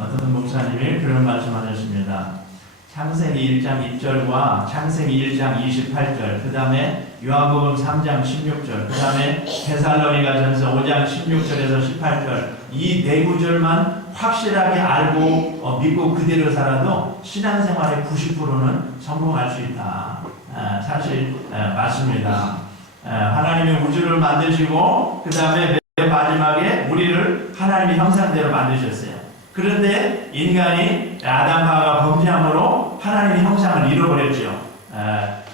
어떤 목사님이 그런 말씀하셨습니다. 창세기 1장 1절과 창세기 1장 28절, 그 다음에 요한복음 3장 16절, 그 다음에 데살로니가전서 5장 16절에서 18절, 이 네 구절만 확실하게 알고 믿고 그대로 살아도 신앙생활의 90%는 성공할 수 있다. 사실 맞습니다. 하나님이 우주를 만드시고 그 다음에 맨 마지막에 우리를 하나님의 형상대로 만드셨어요. 그런데 인간이 아담과 범죄함으로 하나님의 형상을 잃어버렸죠.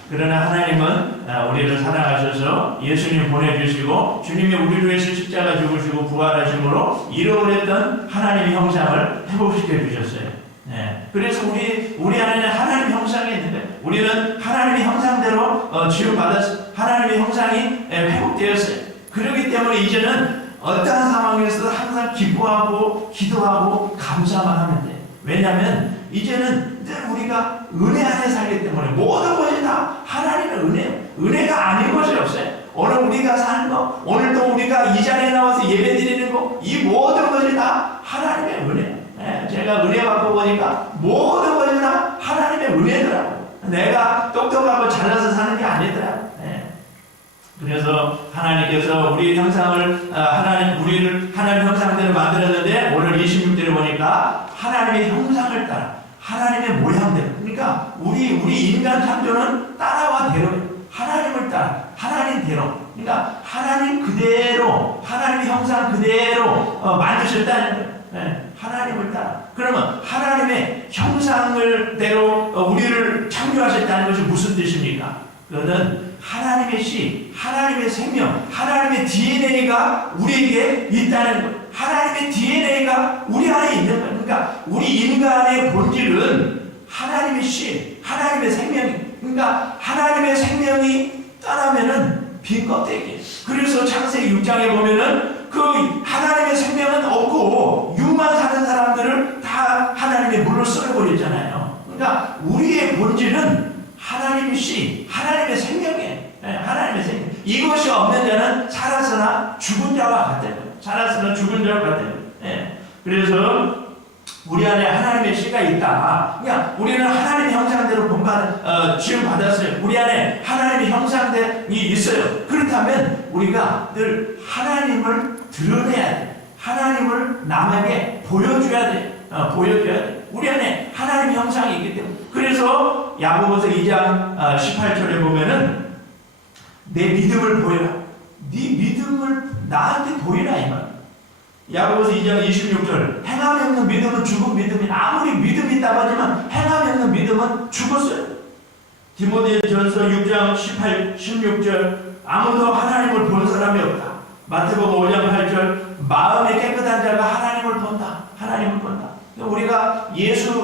그러나 하나님은 우리를 사랑하셔서 예수님 보내주시고 주님이 우리를 위해서 십자가 죽으시고 부활하심으로 잃어버렸던 하나님의 형상을 회복시켜 주셨어요. 그래서 우리 안에는 하나님의 형상이 있는데 우리는 하나님의 형상대로 지음받았어요. 하나님의 형상이 회복되었어요. 그렇기 때문에 이제는 어떠한 상황에서도 항상 기뻐하고 기도하고 감사만 하면 돼. 왜냐하면 이제는 늘 우리가 은혜 안에 살기 때문에 모든 것이 다 하나님의 은혜예요. 은혜가 아닌 것이 없어요. 오늘 우리가 사는 거, 오늘도 우리가 이 자리에 나와서 예배 드리는 거, 이 모든 것이 다 하나님의 은혜예요. 제가 은혜 받고 보니까 모든 것이 다 하나님의 은혜더라고요. 내가 똑똑하고 잘나서 사는 게 아니더라고요. 그래서 하나님께서 우리 형상을 우리를 하나님 형상대로 만들었는데 오늘 26절에 보니까 하나님의 형상을 따라 하나님의 모양대로, 그러니까 우리 인간 창조는 따라와 대로 하나님을 따라 하나님대로, 그러니까 하나님 그대로 하나님의 형상 그대로 만드셨다는 거예요. 하나님을 따라. 그러면 하나님의 형상을대로 우리를 창조하셨다는 것이 무슨 뜻입니까? 그거는 하나님의 씨, 하나님의 생명, 하나님의 DNA가 우리에게 있다는 것. 하나님의 DNA가 우리 안에 있는 것. 그러니까 우리 인간의 본질은 하나님의 씨, 하나님의 생명이. 그러니까 하나님의 생명이 떠나면은 빈 껍데기. 그래서 창세기 6장에 보면은 그 하나님의 생명은 없고 육만 사는 사람들을 다 하나님의 물로 썰어버렸잖아요. 그러니까 우리의 본질은 하나님의 씨, 하나님의 생명이에요. 하나님의 생명. 이것이 없는 자는 살았으나 죽은 자와 같다는 거예요. 살았으나 죽은 자와 같다는 거예요. 그래서 우리 안에 하나님의 씨가 있다. 그러니까 우리는 하나님의 형상대로 지음받았어요. 우리 안에 하나님의 형상들이 있어요. 그렇다면 우리가 늘 하나님을 드러내야 돼. 하나님을 남에게 보여줘야 돼. 보여줘야 돼. 우리 안에 하나님의 형상이 있기 때문에. 그래서 야고보서 2장 18절에 보면은 내 믿음을 보여라. 네 믿음을 나한테 보이라 이 말. 야고보서 2장 26절 행함이 없는 믿음은 죽은 믿음이 아무리 믿음이 있다고 하지만 행함이 없는 믿음은 죽었어요. 디모데전서 6장 18, 16절 아무도 하나님을 본 사람이 없다. 마태복음 5장 8절 마음에 깨끗한 자가 하나님을 본다. 하나님을 본다. 우리가 예수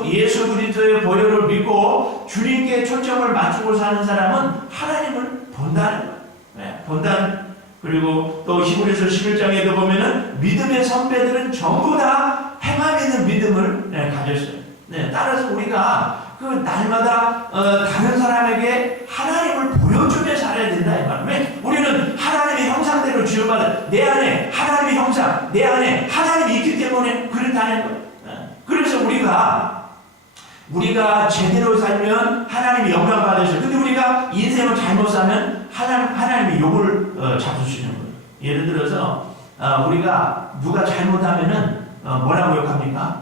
그리스도의 보혈을 믿고 주님께 초점을 맞추고 사는 사람은 하나님을 본다는 거예요. 본다는. 그리고 또 히브리서 11장에도 보면은 믿음의 선배들은 전부 다 행함 있는 믿음을 가졌어요. 따라서 우리가 그 날마다 다른 사람에게 하나님을 보여주며 살아야 된다 이 말이에요. 왜? 우리는 하나님의 형상대로 지어받은 내 안에 하나님의 형상, 내 안에 하나님이 있기 때문에 그렇다는 거예요. 그래서 우리가 제대로 살면 하나님이 영광 받으셔요. 근데 우리가 인생을 잘못 살면 하나님이 욕을 잡수시는 거예요. 예를 들어서 우리가 누가 잘못하면은 뭐라고 욕합니까?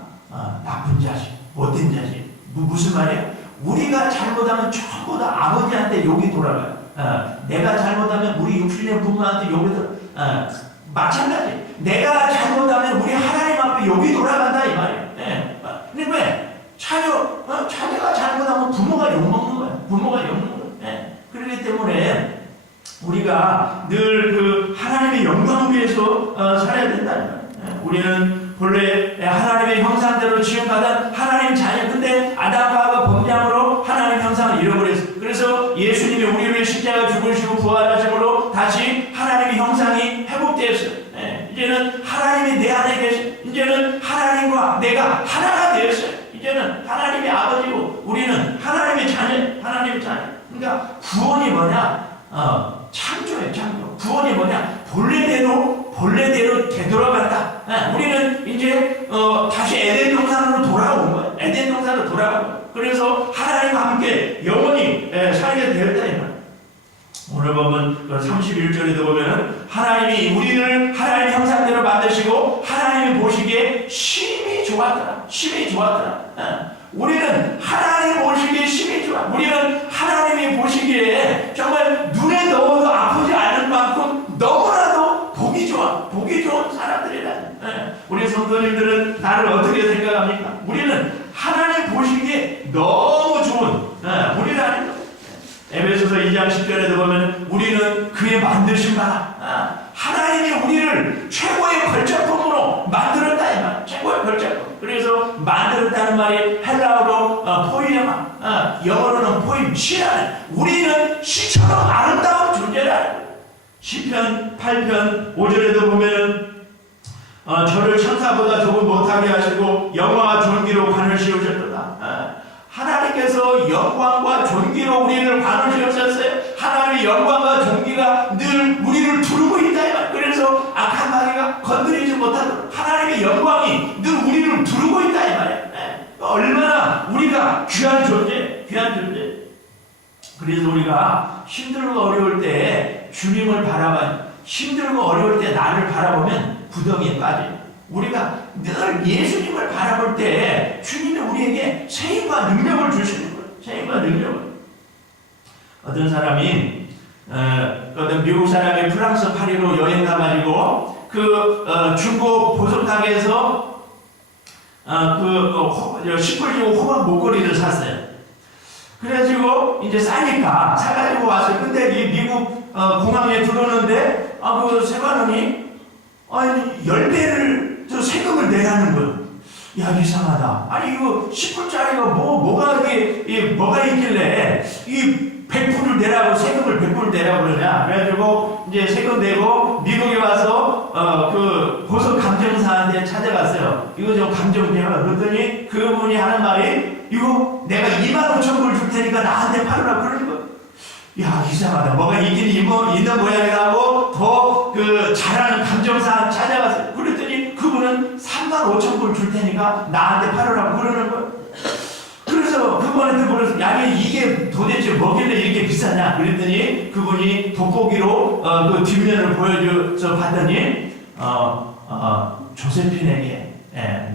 나쁜 자식, 못된 자식. 무슨 말이에요? 우리가 잘못하면 전부 다 아버지한테 욕이 돌아가요. 내가 잘못하면 우리 육신의 부모한테 욕이 돌아가요. 마찬가지. 내가 잘못하면 우리 하나님 앞에 욕이 돌아간다 이 말이에요. 근데 왜? 자녀가 잘못하면 부모가 욕먹는 거예요. 부모가 욕먹는 거예요. 그렇기 때문에 우리가 늘 그 하나님의 영광을 위해서 살아야 된다는 거예요. 우리는 본래 하나님의 형상대로 지음받은 하나님 자녀. 근데 아담과 하와 범죄함으로 하나님 형상을 잃어버렸어요. 그래서 예수님이 우리를 위해 십자가 죽으시고 부활하심으로 다시 하나님의 형상이 회복되었어요. 이제는 하나님이 내 안에 계셔. 이제는 하나님과 내가 하나가 되었어요. 이제는 하나님의 아버지고 우리는 하나님의 자녀. 하나님의 자녀. 그러니까 구원이 뭐냐? 창조예요, 창조. 구원이 뭐냐? 본래대로 되돌아간다. 우리는 이제 다시 에덴 동산으로 12절에도 보면은 하나님이 우리를 하나님 형상대로 만드시고 하나님이 보시기에 심히 좋았더라. 심히 좋았더라. 우리는 하나님 보시기에 심히 좋아. 우리는 하나님이 보시기에 정말 눈에 넣어도 아프지 않을 만큼 너무나도 보기 좋아. 보기 좋은 사람들이다. 우리 성도님들은 나를 어떻게 생각합니까? 우리는 하나님 보시기에 너무 좋은 우리라는 거. 에베소서 2장 10절에도 보면 우리는 그의 만드신 바 하나님이 우리를 최고의 걸작품으로 만들었다 이 말. 최고의 걸작품. 그래서 만들었다는 말이 헬라어로 포이에마, 영어로는 포임시라는 우리는 시처럼 아름다운 존재라는 거예요. 시편 8편 5절에도 보면은 저를 천사보다 조금 못하게 하시고 영광과 존귀로 관을 씌우셨도다. 하나님께서 영광과 존귀로 우리를 관을 씌우셨어요. 하나님의 영광과 존귀가 늘 우리를 두르고 있다. 그래서 악한 마귀가 건드리지 못하도록 하나님의 영광이 늘 우리를 두르고 있다 이 말이에요. 얼마나 우리가 귀한 존재, 귀한 존재. 그래서 우리가 힘들고 어려울 때 주님을 힘들고 어려울 때 나를 바라보면 구덩이에 빠져요. 우리가 늘 예수님을 바라볼 때 주님이 우리에게 세임과 능력을 주시는 거예요. 세임과 능력을. 어떤 사람이 어떤 미국 사람이 프랑스 파리로 여행 가가지고 중고 보석가게에서 시골지구 호박 목걸이를 샀어요. 그래가지고 이제 싸니까 사가지고 왔어요. 근데 이 미국 공항에 들어오는데 그 세관원이 10배를 세금을 내라는 거예요. 야, 이상하다. 아니, 이거 10불짜리가 뭐가 있길래, 이 100불을 내라고, 세금을 100불을 내라고 그러냐. 그래가지고, 이제 세금 내고, 미국에 와서, 보석 감정사한테 찾아갔어요. 이거 좀 감정 좀 해라. 그랬더니, 그분이 하는 말이, 이거 내가 25,000불 줄 테니까 나한테 팔으라. 그러는 거예요. 야, 이상하다. 뭐가 있긴 있는 모양이라고 더 잘하는 감정사 찾아갔어요. 그랬더니 그분은 35,000불 줄 테니까 나한테 팔으라고 그러는 거예요. 그래서 그분한테 물어서 야, 이게 도대체 뭐길래 이렇게 비싸냐? 그랬더니 그분이 돋보기로 그 뒷면을 보여줘서 봤더니 조세핀에게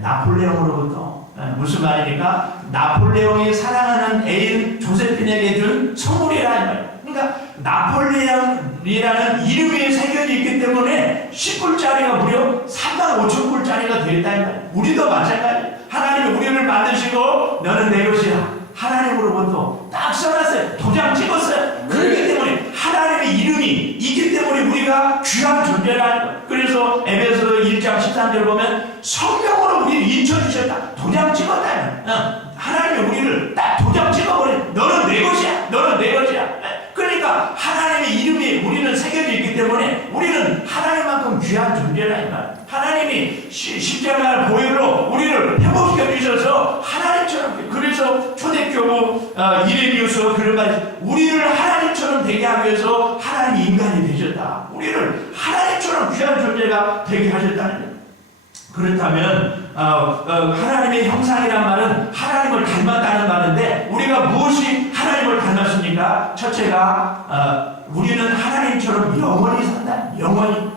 나폴레옹으로부터 무슨 말이니까 나폴레옹이 사랑하는 애인 조세핀에게 준 선물이라 이 말이에요. 그러니까 나폴레옹이라는 이름이 새겨져 있기 때문에 10불짜리가 무려 35,000불짜리가 되었다 이 말이에요. 우리도 마찬가지예요. 하나님이 우리를 만드시고 너는 내 것이야. 하나님으로부터 딱 써놨어요. 도장 찍었어요. 그렇기 때문에 하나님의 이름이 있기 때문에 우리가 귀한 존재라는 거예요. 그래서 에베소서 1장 13절 보면 성령으로 우리를 인쳐주셨다. 도장 찍었다. 하나님이 우리를 딱 도장 찍어버린 너는 내 것이야. 너는 내 것이야. 그러니까 하나님의 이름이 우리는 새겨져 있기 때문에 우리는 하나님만큼 귀한 존재라니까. 하나님이 십자가 보혈로 우리를 회복시켜 주셔서 하나님처럼. 그래서 초대교부 이레미우서 그런 말, 우리를 하나님처럼 되게 하기 위해서 하나님이 인간이 되셨다. 우리를 하나님처럼 귀한 존재가 되게 하셨다는 거예요. 그렇다면 하나님의 형상이란 말은 하나님을 닮았다는 말인데 우리가 무엇이 하나님을 닮았습니까? 첫째가 우리는 하나님처럼 영원히 산다. 영원히.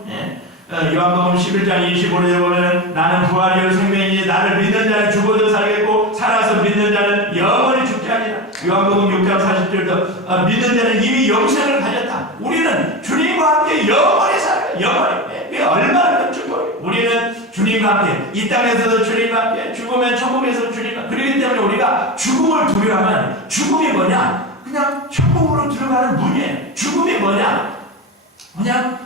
요한복음 11장 25절에 보면 나는 부활이요 생명이니 나를 믿는 자는 죽어도 살겠고 살아서 믿는 자는 영원히 죽지 아니라. 요한복음 6장 40절도 믿는 자는 이미 영생을 가졌다. 우리는 주님과 함께 영원히 살아요. 영원히. 얼마나 큰 축복. 우리는 주님과 함께 이 땅에서도 주님과 함께 죽으면 천국에서 주님과. 그렇기 때문에 우리가 죽음을 두려워하면 죽음이 뭐냐? 그냥 천국으로 들어가는 문이에요. 죽음이 뭐냐? 그냥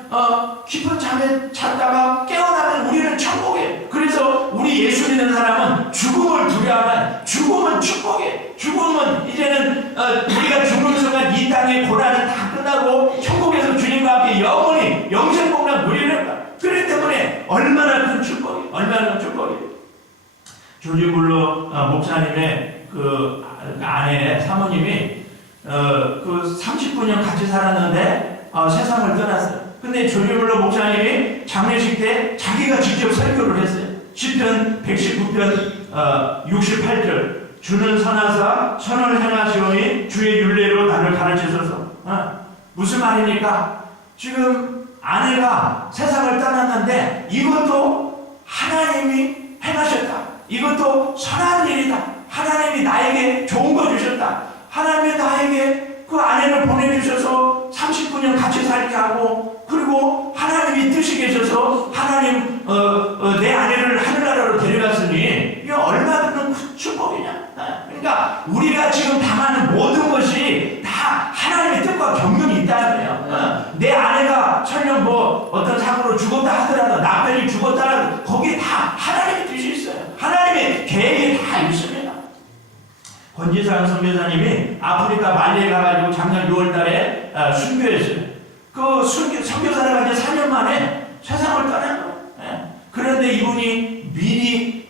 깊은 잠에 잤다가 깨어나면 우리는 천국이에요. 그래서 우리 예수 믿는 사람은 죽음을 두려워하면 죽음은 축복이에요. 죽음은 이제는 우리가 죽는 순간 이 땅의 고난이 다 끝나고 천국에서 주님과 함께 영원히 영생복락 누리는 거야. 그렇기 때문에 얼마나 큰 축복이에요. 얼마나 큰 축복이에요. 조지 물러 목사님의 그 아내 사모님이 39년 같이 살았는데 세상을 떠났어요. 근데 조지 물러 목사님이 장례식 때 자기가 직접 설교를 했어요. 시편 119편 68절 주는 선하사 선을 행하시오니 주의 율례로 나를 가르치소서. 무슨 말입니까? 지금 아내가 세상을 떠났는데 이것도 하나님이 행하셨다. 이것도 선한 일이다. 하나님이 나에게 좋은 거 주셨다. 하나님이 나에게 그 아내를 보내주셔서 39년 같이 살게 하고, 그리고 하나님이 뜻이 계셔서 하나님 내 아내를 하늘나라로 데려갔으니 이게 얼마나 큰 축복이냐. 그러니까 우리가 지금 당하는 모든 것이 다 하나님의 뜻과 경륜이 있다는 거예요. 내 아내가 설령 뭐 어떤 사고로 죽었다 하더라도, 남편이 죽었다 하더라도 거기에 다 하나님의 뜻이 있어요. 하나님의 계획이 다 있습니다. 권지상 선교사님이 아프리카 말리에 가가지고 작년 6월달에 순교했어요. 그 선교사를 한 지 4년 만에 세상을 떠난 거예요. 그런데 이분이 미리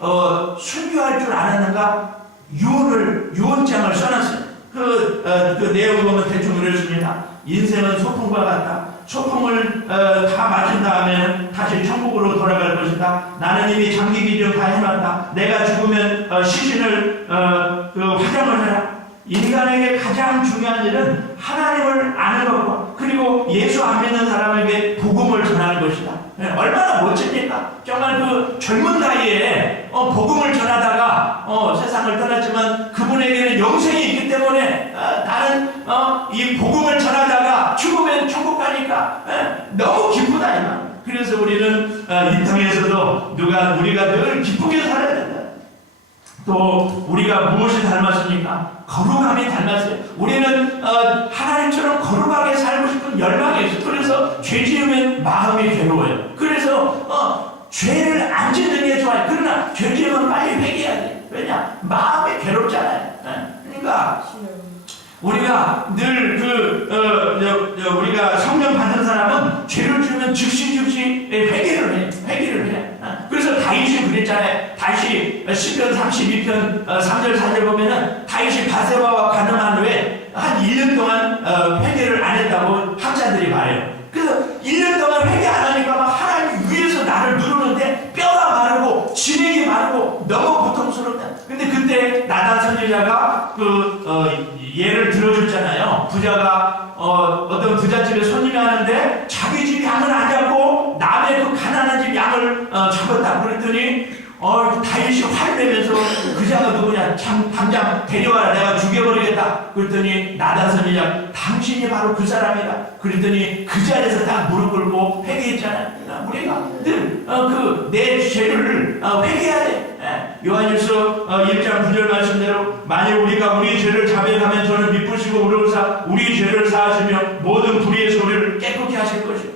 순교할 줄 알았는가 유언장을 써놨어요. 그 내용을 보면 대충 이렇습니다. 인생은 소풍과 같다. 소풍을 다 마친 다음에는 다시 천국으로 돌아갈 것이다. 나는 이미 장기 기준 다 해놨다. 내가 죽으면 시신을 화장을 해라. 인간에게 가장 중요한 일은 하나님을 아는 것과, 그리고 예수 안 믿는 사람에게 복음을 전하는 것이다. 얼마나 멋집니까? 정말 그 젊은 나이에 복음을 전하다가 세상을 떠났지만 그분에게는 영생이 있기 때문에 나는 이 복음을 전하다가 죽으면 천국 가니까 너무 기쁘다 이 말. 그래서 우리는 이 땅에서도 우리가 늘 기쁘게 살아야 된다. 또 우리가 무엇이 닮았습니까? 거룩함이 닮았어요. 우리는 하나님처럼 거룩하게 살고 싶은 열망이 있어요. 그래서 죄 지으면 마음이 괴로워요. 그래서 죄를 안 짓는 게 좋아요. 그러나 죄 지으면 빨리 회개해야 돼요. 왜냐? 마음이 괴롭잖아요. 그러니까 우리가 늘 우리가 성령 받은 사람은 죄를 지으면 즉시 회개를 해. 그래서 다윗이 그랬잖아요. 다시 시편 32편 3절 4절 보면은 다윗이 바세바와 간음한 후에 한 1년 동안 회개를 안 했다고 학자들이 말해요. 그래서 1년 동안 회개 안 하니까 막 하나님 위에서 나를 누르는데 뼈가 마르고 진액이 마르고 너무 고통스럽다. 근데 그때 나단 선지자가 예를 들어줬잖아요. 부자가 어떤 부잣집에 손님이 하는데 자기 집 양을 안 잡고 남의 그 가난한 집 양을 잡았다. 그랬더니 다윗이 화를 내면서 그 자가 누구냐? 당장 데려와라. 내가 죽여버리겠다. 그랬더니 나단 선지자 당신이 바로 그 사람이다. 그랬더니 그 자리에서 딱 무릎 꿇고 회개했잖아요. 우리가 늘 내 죄를 회개해야 돼. 요한일서 1장 9절 말씀대로 만일 우리가 우리 죄를 자백하면 저는 미쁘시고 의로우사 우리 죄를 사하시며 모든 불의의 소리를 깨끗게 하실 것이요.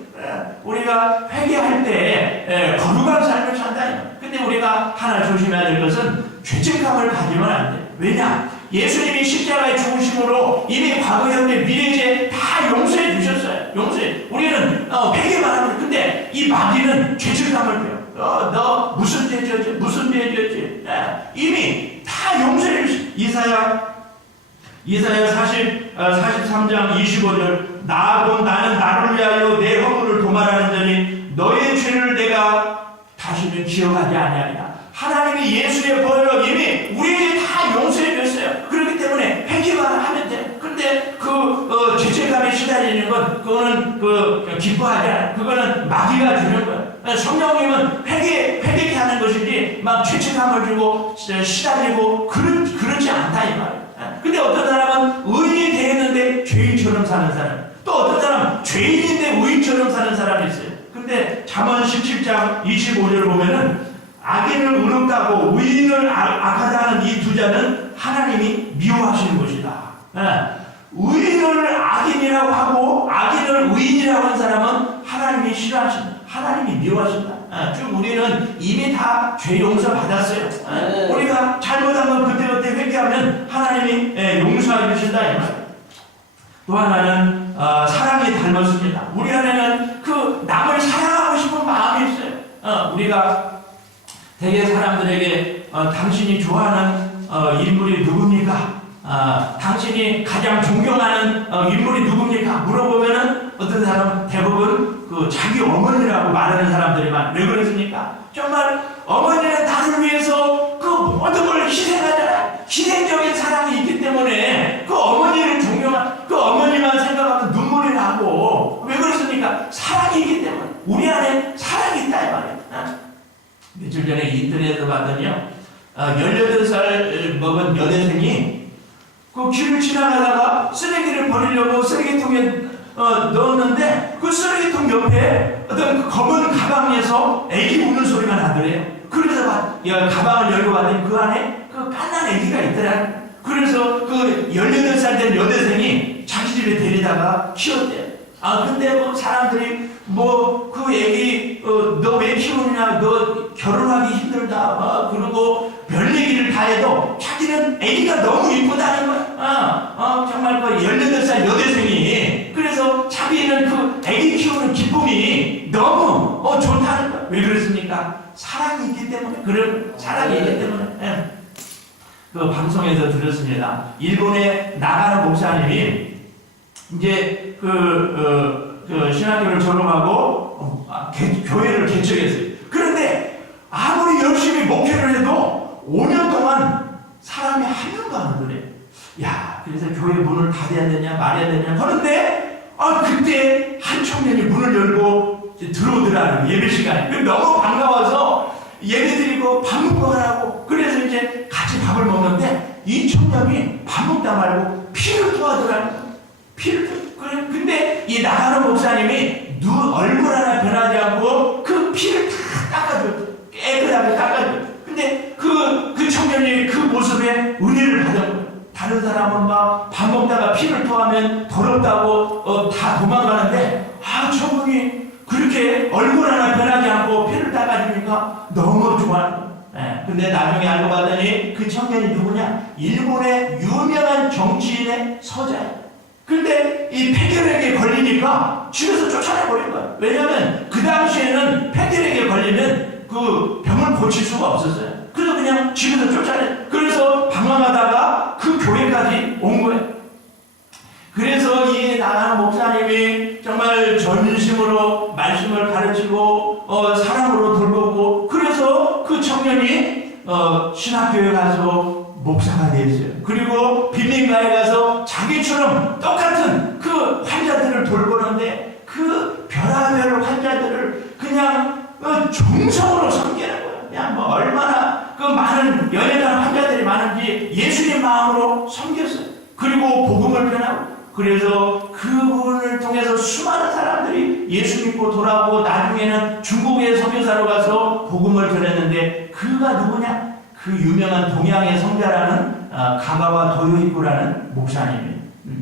우리가 회개할 때 거룩한 삶을 산다. 근데 우리가 하나 조심해야 될 것은 죄책감을 가지면 안 돼. 왜냐? 예수님이 십자가에 죽으심으로 이미 과거, 현재, 미래죄 다 용서해 주셨어요. 우리는 회개만 하면. 근데 이 마귀는 죄책감을 빼요. 너 무슨 죄 지었지? 이미 다 용서해 주셨어요. 이사야 43장 25절 나는 나를 위하여 내 허물을 도말하는 자니 너의 죄를 내가 다시는 기억하지 아니하리라. 하나님이 예수의 벌로 이미 우리에게 다 용서해 줬어요. 그렇기 때문에 회개만 하면 돼. 근데 죄책감에 시달리는 건 그거는 기뻐하지 않아요. 그거는 마귀가 주는 거예요. 성령님은 회개케 하는 것이지 막 죄책감을 주고 시달리고 그렇지 않다 이 말이에요. 근데 어떤 사람은 의인이 되었는데 죄인처럼 사는 사람, 또 어떤 사람은 죄인인데 의인처럼 사는 사람이 있어요. 근데 잠언 17장 25절 보면은 악인을 의롭다고 의인을 악하다 하는 이 두 자는 하나님이 미워하시는 것이다. 의인을 악인이라고 하고 악인을 의인이라고 하는 사람은 하나님이 싫어하신다. 하나님이 미워하신다. 즉 우리는 이미 다 죄 용서 받았어요. 우리가 잘못한 건 그때그때 회개하면 하나님이 용서해 주신다 이 말. 또 하나는 사랑이 닮았습니다. 우리 안에는 남을 사랑하고 싶은 마음이 있어요. 우리가 대개 사람들에게 당신이 좋아하는 인물이 누굽니까? 당신이 가장 존경하는 인물이 누굽니까? 물어보면은 어떤 사람은 대부분 자기 어머니라고 말하는 사람들이 많아요. 왜 그랬습니까? 정말 어머니는 나를 위해서 모든 걸 희생하잖아요. 희생적인 사랑이 있기 때문에 어머니를 존경한 어머니만 생각하면 눈물이 나고 왜 그렇습니까? 사랑이 있기 우리 안에 사랑이 있다 이 말이에요. 며칠 전에 인터넷에서 봤더니요, 18살 먹은 여대생이 그 길을 지나가다가 쓰레기를 버리려고 쓰레기통에 넣었는데 그 쓰레기통 옆에 어떤 그 검은 가방에서 애기 우는 소리가 나더래요. 그래서 가방을 열고 봤더니 그 안에 그 갓난 애기가 있더라. 그래서 그 18살 된 여대생이 자기 집에 데리다가 키웠대요. 근데 뭐 사람들이 그 애기 너 왜 키우느냐, 너 결혼하기 힘들다 그러고 별 얘기를 다 해도 자기는 애기가 너무 이쁘다는 거야. 정말 그 18살 여대생이 그래서 자기는 그 애기 키우는 기쁨이 너무 좋다는 거야. 왜 그렇습니까? 사랑이 있기 때문에. 그런 사랑이 있기 때문에. 그 방송에서 들었습니다. 일본에 나가는 목사님이 이제 그 신학교를 졸업하고 교회를 개척했어요. 그런데 아무리 열심히 목회를 해도 5년 동안 사람이 한 명도 안 오더래. 야, 그래서 교회 문을 닫아야 되냐 말아야 되냐 하는데 그때 한 청년이 문을 열고 들어오더라고요. 예배 시간에. 너무 반가워서 예배드리고 밥 먹고 하라고. 그래서 이제 같이 밥을 먹는데 이 청년이 밥 먹다 말고 피를 토하더라고요. 근데 이 나가는 목사님이 얼굴 하나 변하지 않고 그 피를 다 닦아줘. 깨끗하게 닦아줘. 근데 그 청년이 그 모습에 은혜를 받은 거예요. 다른 사람은 막 밥 먹다가 피를 토하면 더럽다고 다 도망가는데 저분이 그렇게 얼굴 하나 변하지 않고 피를 닦아주니까 너무 좋아하는 거예요. 근데 나중에 알고 봤더니 그 청년이 누구냐? 일본의 유명한 정치인의 서자예요. 근데 이 폐결핵에 걸리니까 집에서 쫓아내버린 거야. 왜냐면 그 당시에는 폐결핵에 걸리면 그 병을 고칠 수가 없었어요. 그래서 그냥 집에서 쫓아내. 그래서 방황하다가 그 교회까지 온 거예요. 그래서 이 나가는 목사님이 정말 전심으로 말씀을 가르치고 사랑으로 돌보고 그래서 그 청년이 신학교에 가서 목사가 되었어요. 그리고 빈민가에 가서 자기처럼 똑같은 그 환자들을 돌보는데 그 별의별 환자들을 그냥 정성으로 섬기는 거예요. 그냥 뭐 얼마나 그 많은 연약한 환자들이 많은지 예수님 마음으로 섬겼어요. 그리고 복음을 전하고 그래서 그분을 통해서 수많은 사람들이 예수 믿고 돌아오고 나중에는 중국의 선교사로 가서 복음을 전했는데 그가 누구냐? 그 유명한 동양의 성자라는 가가와 도요이쿠라는 목사님이에요.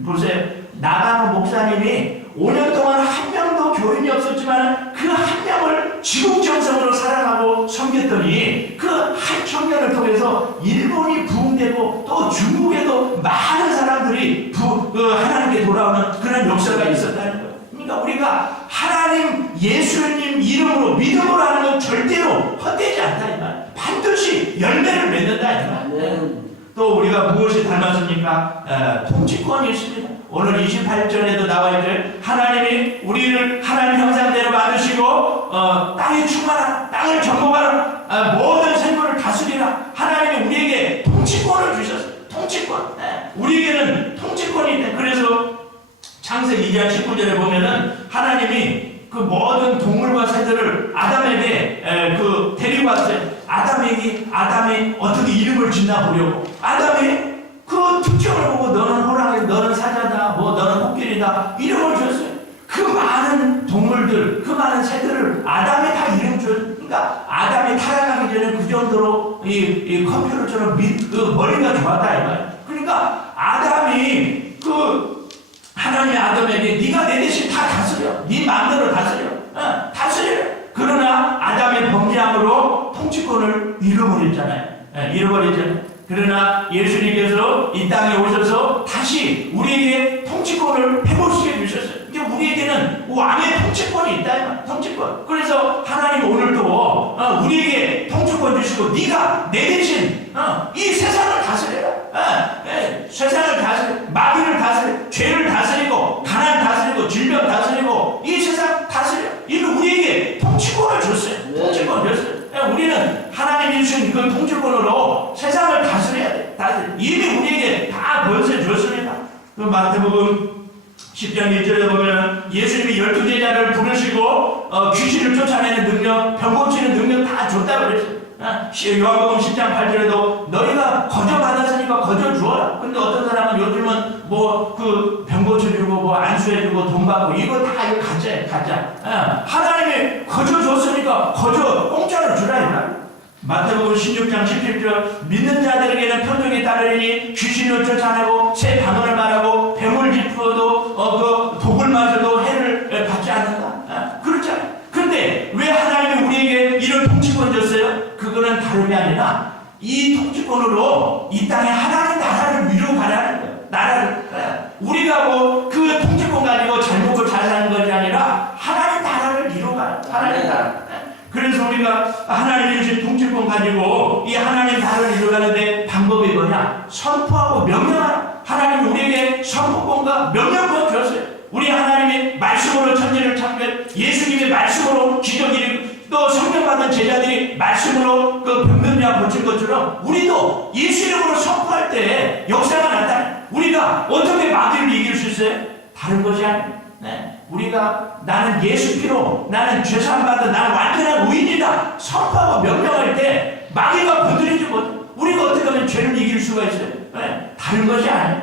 보세요. 나가노 목사님이 5년 동안 한 명도 교인이 없었지만 그 한 명을 지국정성으로 사랑하고 섬겼더니 그 한 청년을 통해서 일본이 부흥되고 또 중국에도 많은 사람들이 하나님께 돌아오는 그런 역사가 있었다는 거예요. 그러니까 우리가 하나님 예수님 이름으로 믿음으로 하는 건 절대로 헛되지 않다 이 말. 반드시 열매를 맺는다 이 말. 또 우리가 무엇이 닮았습니까? 통치권이 있습니다. 오늘 28절에도 나와있죠. 하나님이 우리를 하나님 형상대로 만드시고 땅에 충만하라, 땅을 정복하라, 모든 생물을 다스리라. 하나님이 우리에게 통치권을 주셨어요. 통치권. 우리에게는 통치권이 있다. 그래서 창세기 2장 19절에 보면은 하나님이 그 모든 동물과 새들을 아담에게 데리고 왔어요. 아담이 어떻게 이름을 짓나 보려고. 아담이 그 특징을 보고 너는 호랑이, 너는 사자다, 너는 코끼리다 이름을 줬어요. 그 많은 동물들, 그 많은 새들을 아담이 다 이름 줬어요. 그러니까 아담이 타락하기 전에 그 정도로 이 컴퓨터처럼 머리가 좋았다 이 말이에요. 그러니까 아담이 하나님이 아담에게 네가 내 대신 다 다스려. 네 마음대로 다스려. 다스려. 그러나 아담의 범죄함으로 통치권을 잃어버렸잖아요. 잃어버렸잖아요. 그러나 예수님께서 이 땅에 오셔서 다시 우리에게 통치권을 회복시켜 주셨어요. 그러니까 우리에게는 왕의 통치권이 있다. 통치권. 그래서 하나님 오늘도 우리에게 통치권 주시고 네가 내 대신 이 세상을 다스려라. 세상을 다스려. 마귀를 다스려. 죄를 다스리고 가난 다스리고 질병 다스리고 이 세상 다스려. 이미 우리에게 통치권을 줬어요. 통치권을 줬어요. 우리는 하나님이 주신 그 통치권으로 세상을 다스려야 돼. 이미 우리에게 다 권세 줬습니다. 그 마태복음 10장 1절에 보면 예수님이 12제자를 부르시고 귀신을 쫓아내는 능력, 병 고치는 능력 다 줬다고 그랬어요. 요한복음 10장 8절에도 너희가 거저 받았으니까 거저 주어라. 근데 어떤 사람은 요즘은 병 고쳐주고 안수해주고 돈 받고 이거 다 이거 가짜예요, 가짜. 하나님이 거저 줬으니까 거저 공짜로 주라 이거야. 마태복음 16장 17절 믿는 자들에게는 편중이 따르니 귀신을 쫓아내고 새 방언을 말하고 뱀을 짚어도 그 독을 마셔도 해를 받지 않는다. 그렇잖아요. 근데 왜 하나님이 우리에게 이런 통치권 줬어요? 그거는 다름이 아니라 이 통치권으로 이 땅에 하나님 나라를 이루어가라는 거예요. 나라를. 우리가 그 통치권 가지고 잘 먹고 잘 사는 것이 아니라 하나님 나라를 이루어가라. 하나님 나라. 그래서 우리가 하나님이 주신 통치권 가지고 이 하나님 나라를 이루어가는데 방법이 뭐냐? 선포하고 명령하라. 하나님이 우리에게 선포권과 명령권 주었어요. 우리 하나님이 말씀으로 천지를 창조했, 예수님의 말씀으로 기적이 일으키고 또 성령받은 제자들이 말씀으로 그 병든 자 고친 것처럼 우리도 예수 이름으로 선포할 때 역사가 나타나. 우리가 어떻게 마귀를 이길 수 있어요? 다른 것이 아니에요. 우리가 나는 예수 피로 나는 죄사함 받은 나는 완전한 의인이다 선포하고 명령할 때 마귀가 건드리지 못해. 우리가 어떻게 하면 죄를 이길 수가 있어요? 다른 것이 아니에요.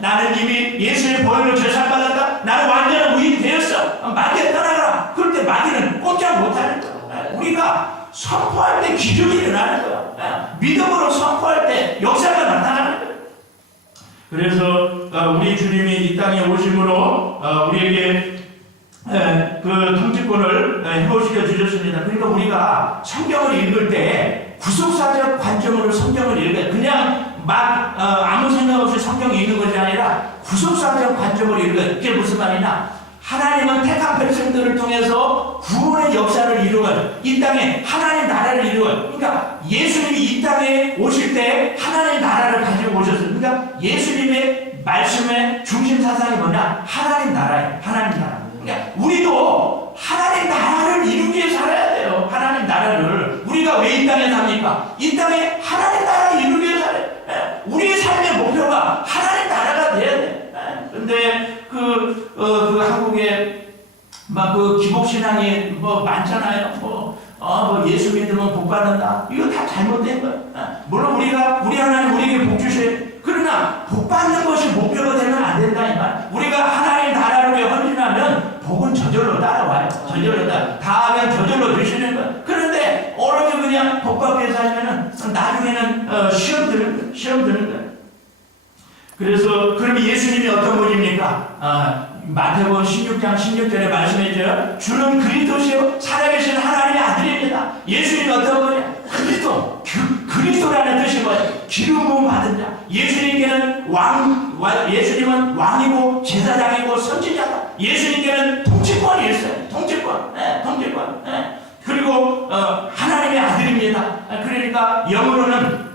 나는 이미 예수의 보혈로 죄사함 받았다. 나는 완전한 의인이 되었어. 마귀야 떠나가라. 그럴 때 마귀는 꼼짝 못하는 거야. 우리가 선포할 때 기적이 일어나는 거야. 믿음으로 선포할 때 역사가 나타나는 거야. 그래서 우리 주님이 이 땅에 오심으로 우리에게 그 통치권을 회복시켜 주셨습니다. 그러니까 우리가 성경을 읽을 때 구속사적 관점으로 성경을 읽어요. 그냥 막 아무 생각 없이 성경을 읽는 것이 아니라 구속사적 관점으로 읽어요. 그게 무슨 말이냐? 하나님은 택한 백성들을 통해서 구원의 역사를 이루어요. 이 땅에 하나님 나라를 이루어요. 그러니까 예수님이 이 땅에 오실 때 하나님 나라를 가지고 오셨어요. 그러니까 예수님의 말씀의 중심 사상이 뭐냐? 하나님 나라예요. 하나님 나라. 그러니까 우리도 하나님 나라를 이루기 위해 살아야 돼요. 하나님 나라를. 우리가 왜 이 땅에 삽니까? 이 땅에 하나님 나라를 이루기 위해 살아요. 우리의 삶의 목표가 하나님 나라가 돼야 돼. 근데 그 한국에 막 기복신앙이 많잖아요. 예수 믿으면 복 받는다. 이거 다 잘못된 거야. 물론 우리 하나님 우리에게 복 주셔요. 그러나 복 받는 것이 목표가 되면 안 된다 이 말. 우리가 하나님 나라를 위해 헌신하면 복은 저절로 따라와요. 저절로 다 하면 저절로 주시는 거야. 그런데 오로지 그냥 복 받기 위해서 하면은 나중에는 시험 드는 거야. 그래서 그럼 예수님이 어떤 분입니까? 마태복음 16장 16절에 말씀해줘요. 주는 그리스도시요 살아계신 하나님의 아들입니다. 예수님이 어떤 분이야? 그리스도. 그리스도라는 뜻이 뭐예요? 기름 부음 받은 자. 예수님께는 예수님은 왕이고 제사장이고 선지자다. 예수님께는 통치권이 있어요. 통치권. 그리고 하나님의 아들입니다. 그러니까 영어로는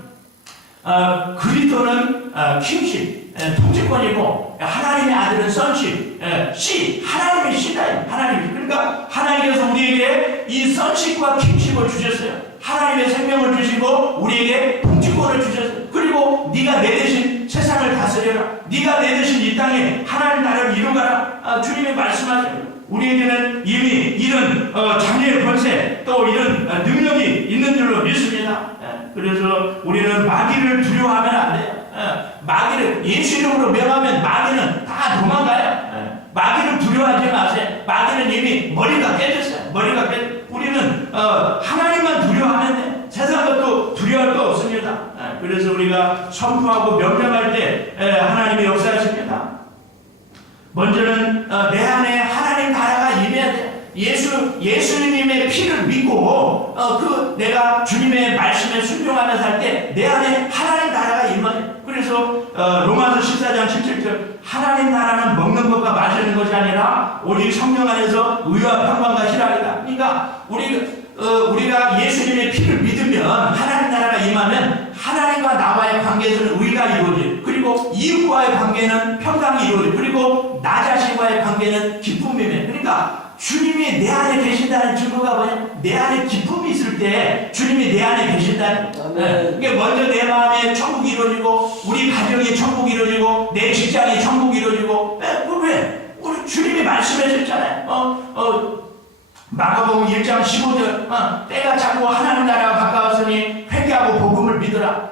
그리스도는 킹십, 통치권이고 하나님의 아들은 선십, 씨, 하나님의 씨다. 하나님. 그러니까 하나님께서 우리에게 이 선십과 킹십을 주셨어요. 하나님의 생명을 주시고 우리에게 통치권을 주셨어요. 그리고 네가 내 대신 세상을 다스려라. 네가 내 대신 이 땅에 하나님 나라를 이루가라. 주님이 말씀하세요. 우리에게는 이미 이런 자녀의 권세 또 이런 능력이 있는 줄로 믿습니다. 그래서 우리는 마귀를 두려워하면 안 돼요. 마귀를 예수 이름으로 명하면 마귀는 다 도망가요. 마귀를 두려워하지 마세요. 마귀는 이미 머리가 깨졌어요. 우리는 하나님만 두려워하면 돼요. 세상 것도 두려워할 거 없습니다. 그래서 우리가 선포하고 명령할 때 하나님이 역사하십니다. 먼저는 내 안에 하나님 나라가 임해야 돼. 예수님의 피를 믿고 내가 주님의 말씀에 순종하면서 할 때 내 안에 하나님 나라가 임해. 그래서 로마서 14장 17절 하나님 나라는 먹는 것과 마시는 것이 아니라 오직 성령 안에서 의와 평강과 희락이다. 그러니까 우리가 예수님의 피를 믿으면 하나님 나라가 임하면 하나님과 나와의 관계에서는 의가 이루어져. 그리고 이웃과의 관계는 평강이 이루어져. 그리고 나 자신과의 관계는 기쁨이며. 그러니까 주님이 내 안에 계신다는 증거가 뭐냐? 내 안에 기쁨이 있을 때 주님이 내 안에 계신다는 거예요. 이게 먼저 내 마음에 천국이 이루어지고 우리 가정에 천국이 이루어지고 내 직장에 천국이 이루어지고 왜? 우리 주님이 말씀해 주셨잖아요. 마가복음 1장 15절 때가 자꾸 하나님 나라가 가까웠으니 회개하고 복음을 믿으라.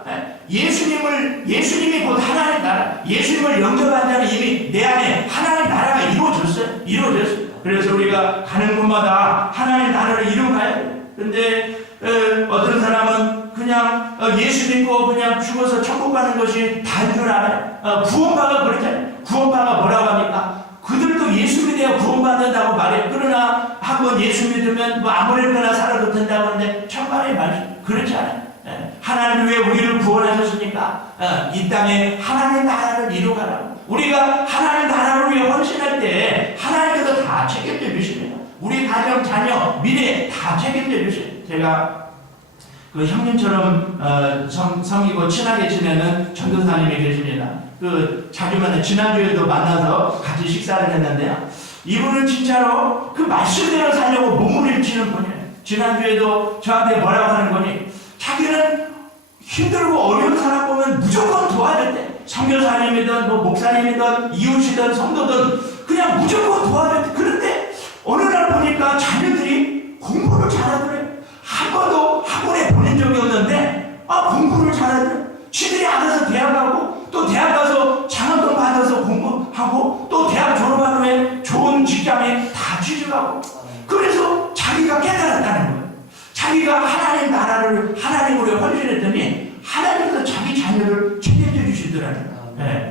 예수님이 곧 하나님 나라, 예수님을 영접한 자는 이미 내 안에 하나님 나라가 이루어졌어요. 그래서 우리가 가는 곳마다 하나님 나라를 이루어가야 돼요. 근데 어떤 사람은 그냥 예수 믿고 그냥 죽어서 천국 가는 것이 다인 줄 알아요. 구원파가 그러잖아요. 구원파가 뭐라고 합니까? 그들도 예수 믿어야 구원받는다고 말해요. 그러나 한번 예수 믿으면 뭐 아무렇게나 살아도 된다고 하는데 천만의 말씀 그렇지 않아요. 하나님 왜 우리를 구원하셨습니까? 이 땅에 하나님의 나라를 이루가라고. 우리가 하나님의 나라를 위해 헌신할 때 하나님께서 다 책임져 주십니다. 우리 가정, 자녀, 미래 다 책임져 주세요. 제가 그 형님처럼 성이고 친하게 지내는 전도사님이 계십니다. 자주만 지난주에도 만나서 같이 식사를 했는데요. 이분은 진짜로 그 말씀대로 살려고 몸을 일치는 분이에요. 지난주에도 저한테 뭐라고 하는 거니? 자기는 힘들고 어려운 사람 보면 무조건 도와줬대. 선교사님이든 뭐 목사님이든 이웃이든 성도든 그냥 무조건 도와줬대. 그런데 어느 날 보니까 자녀들이 공부를 잘하더래요. 한 번도 학원에 보낸 적이 없는데 공부를 잘하더래요. 지들이 알아서 대학 가고 또 대학 가서 장학금 받아서 공부하고 또 대학 졸업한 후에 좋은 직장에 다 취직하고 그래서 자기가 깨달았다는 거예요. 자기가 하나님 나라를 하나님으로 헌신했더니 하나님께서 자기 자녀를 책임져 주시더라고요.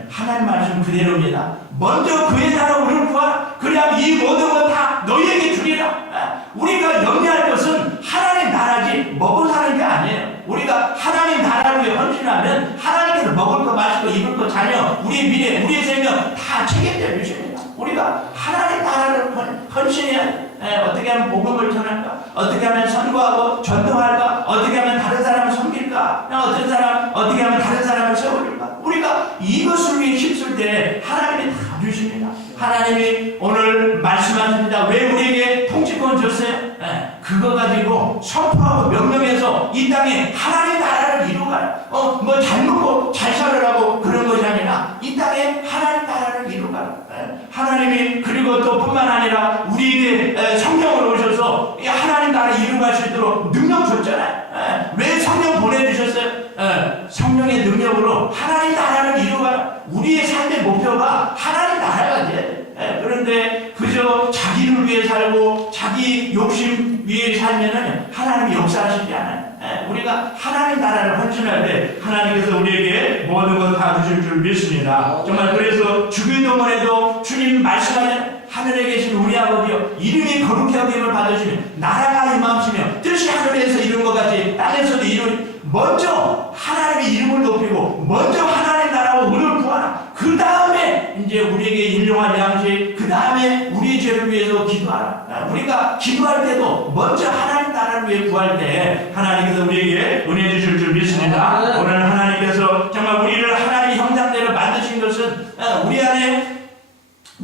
하나님 말씀 그대로입니다. 먼저 그의 나라 우리를 구하라. 그래야 이 모든 것 다 너희에게 주리라. 우리가 염려할 것은 하나님 나라지 먹고 사는 게 아니에요. 우리가 하나님 나라를 위해 헌신하면 하나님께서 먹을 거 마실 거 입을 거 자녀 우리의 미래 우리의 생명 다 책임져 주십니다. 우리가 하나님 나라를 헌신해야 어떻게 하면 복음을 전할까? 어떻게 하면 선거하고 전도할까? 어떻게 하면 다른 사람을 섬길까? 어떻게 하면 다른 사람을 세워줄까? 우리가 이것을 위해 힘쓸 때 하나님이 다 주십니다. 하나님이 오늘 말씀하십니다. 왜 우리에게 통치권 줬어요? 그거 가지고 선포하고 명령해서 이 땅에 하나님 나라를 이루어가라. 뭐 잘 먹고 잘 살으라고 그런 것이 아니라 이 땅에 하나님 나라를 이루어가라. 하나님이 그리고 또 뿐만 아니라 우리에게 성령을 오셔서 하나님 나라 이루어갈 수 있도록 능력 줬잖아요. 왜 성령 보내주셨어요? 성령의 능력으로 하나님 나라를 이루어가라. 우리의 삶의 목표가 하나님 나라가 돼야 돼. 그런데 그저 자기를 위해 살고 자기 욕심 위해 살면은 하나님이 역사하시지 않아요. 우리가 하나님 나라를 헌신할 때 하나님께서 우리에게 모든 것 다 주실 줄 믿습니다. 정말 그래서 주기도문에도 주님 말씀하는 하늘에 계신 우리 아버지여 이름이 거룩히 여김을 받으시며 나라가 임하시며 뜻이 하늘에서 이룬 것 같이 땅에서도 이룬 먼저 하나님의 이름을 높이고 먼저 하나님 나라와 의를 구하라. 그 다음에 이제 우리에게 일용할 양식 그 다음에 우리의 죄를 위해서 기도하라. 우리가 기도할 때도 먼저 하나님 나라를 위해 구할 때 하나님께서 우리에게 은혜 주실 줄 믿습니다. 오늘 하나님께서 정말 우리를 하나님의 형상대로 만드신 것은 우리 안에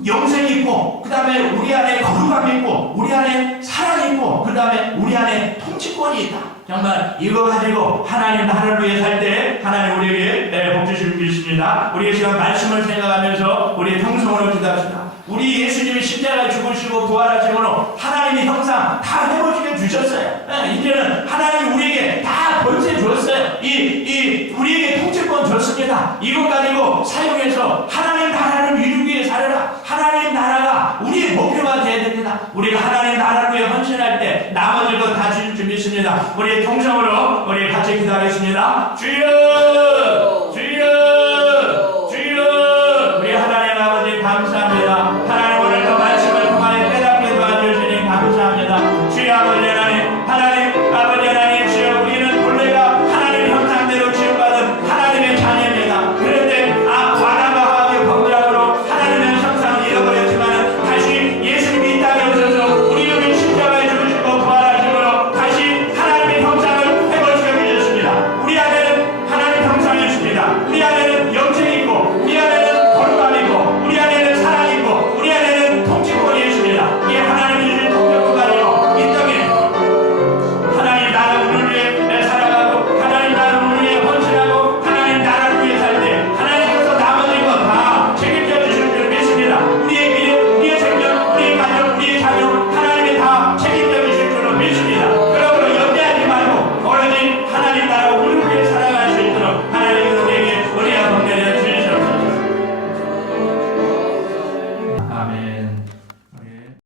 영생이 있고 그 다음에 우리 안에 거룩함이 있고 우리 안에 사랑이 있고 그 다음에 우리 안에 통치권이 있다. 정말 이거 가지고 하나님 나라를 위해 살 때 하나님 우리에게 복 주실 줄 믿습니다. 우리의 시간 말씀을 생각하면서 우리 평성으로 기도합시다. 우리 예수님이 십자가에 죽으시고 부활하심으로 하나님의 형상 다 해보시게 주셨어요. 이제는 하나님이 우리에게 다 벌써 줬어요. 우리에게 통치권 줬습니다. 이것 가지고 사용해서 하나님 나라를 이루기 위해 살아라. 하나님 나라가 우리의 목표가 되어야 됩니다. 우리가 하나님 나라를 위해 헌신할 때 나머지 것 다 주실 줄 믿습니다. 우리의 통성으로 우리 같이 기도하겠습니다. 주여